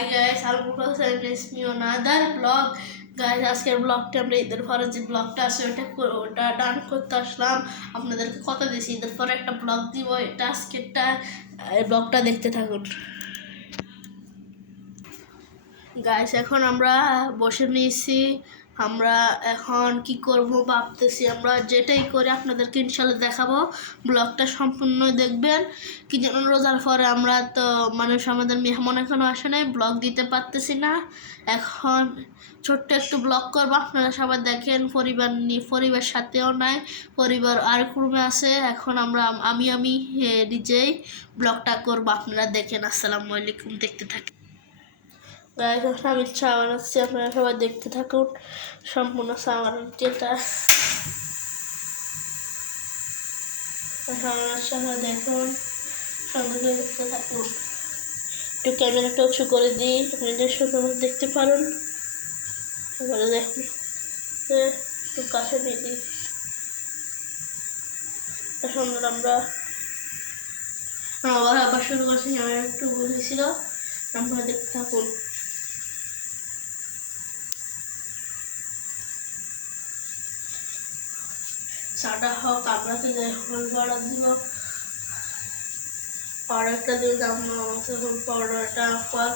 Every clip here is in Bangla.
Hi guys, another blog. Guys, আজকের ব্লগটা আমরা ঈদের পরে যে ব্লগটা আছে ওটা ডান করতে আসলাম। আপনাদেরকে কথা দিয়েছি ঈদের পরে একটা ব্লগ দিব, এটা আজকেরটা। ব্লগটা দেখতে থাকুন। গাইস, এখন আমরা বসে নিয়েছি। আমরা এখন কি করব ভাবতেছি। আমরা যেটাই করি আপনাদেরকে ইনশাল্লাহ দেখাবো। ব্লগটা সম্পূর্ণ দেখবেন। কি যেন রোজার পরে আমরা তো মানুষ, আমাদের মেহমান এখনো আসে নাই, ব্লগ দিতে পারতেছি না। এখন ছোট্ট একটু ব্লগ করবো, আপনারা সবাই দেখেন। পরিবার সাথেও নাই, পরিবার আর রুমে আছে। এখন আমি নিজেই ব্লগটা করবো, আপনারা দেখেন। আসসালামু আলাইকুম, দেখতে থাকেন। আমি চা বানাচ্ছি, আপনারা সবাই দেখতে থাকুন সম্পূর্ণ চা বানানোটা। দেখুন, সঙ্গে দেখতে থাকুন। একটু ক্যামেরাটা উঁচু করে দিই, আপনাদের সুন্দর দেখতে পারেন। এবারে দেখুন, একটু কাছে দিয়ে দিই। সুন্দর আমরা আবার শুরু করছি। আমার একটু বলেছিল, আপনারা দেখতে থাকুন। চাটা হোক, আমরা তো ফুল পাউডার দিব, পাউডারটা দিয়ে ফুল পাউডারটা পর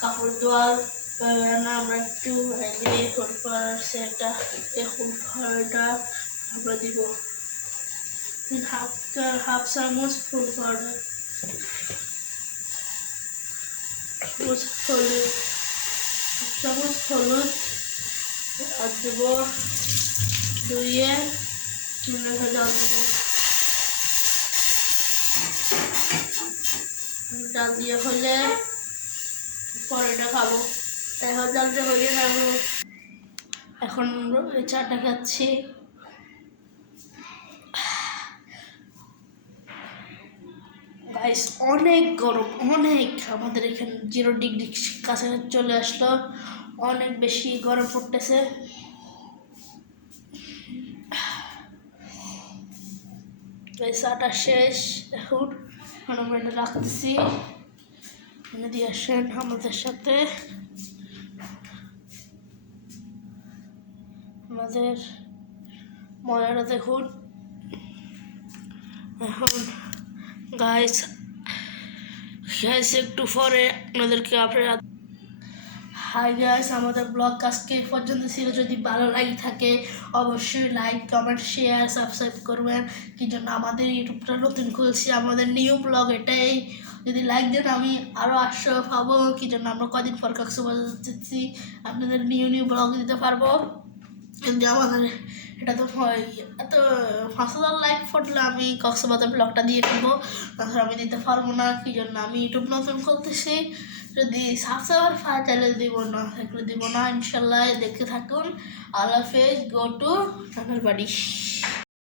কাপড় ধোয়ার আমরা একটু ফুল পাউডার সেটা ফুল পাউডারটা আমরা দিব হাফ চামচ ফুল পাউডার, চামচ হলুদ আর দেব ধুয়ে জল দেবো। ডাল দিয়ে হলে পরেটা খাবো। এখন ডালটা হয়ে খাবো। এখন এই চাটা খাচ্ছি। গাইস, অনেক গরম, অনেক। আমাদের এখানে 0 ডিগ্রি কাছাকাছি চলে আসলো। অনেক বেশি গরম পড়তেছে। চাটা শেষ। এখন আমরা এটা রাখতেছি। দিয়ে আসেন আমাদের সাথে। আমাদের মজাটা দেখুন। এখন গাইস একটু পরে আপনাদেরকে হাই গাইস, আমাদের ব্লগ আজকে এই পর্যন্ত ছিল। যদি ভালো লাগে থাকে অবশ্যই লাইক, কমেন্ট, শেয়ার, সাবস্ক্রাইব করবেন। কি জন্য আমাদের ইউটিউবটা নতুন খুলছি, আমাদের নিউ ব্লগ এটাই। যদি লাইক দেন আমি আরও 800 পাবো। কি জন্য আমরা কদিন পর কক্সবাজার যাচ্ছি, আপনাদের নিউ ব্লগ দিতে পারবো। যদি আমাদের এটা তো 5,000 লাইক পড়লে আমি কক্সবাজার ব্লগটা দিয়ে ফেলবো, তাছাড়া আমি দিতে পারবো না। কি জন্য আমি ইউটিউব নতুন করতেছি। যদি সাবস্ক্রাইবার পাই তাহলে দিব, না থাকলে দিব না। ইনশাল্লাহ দেখতে থাকুন। আল্লাহ হাফেজ। গো টু নানার বাড়ি।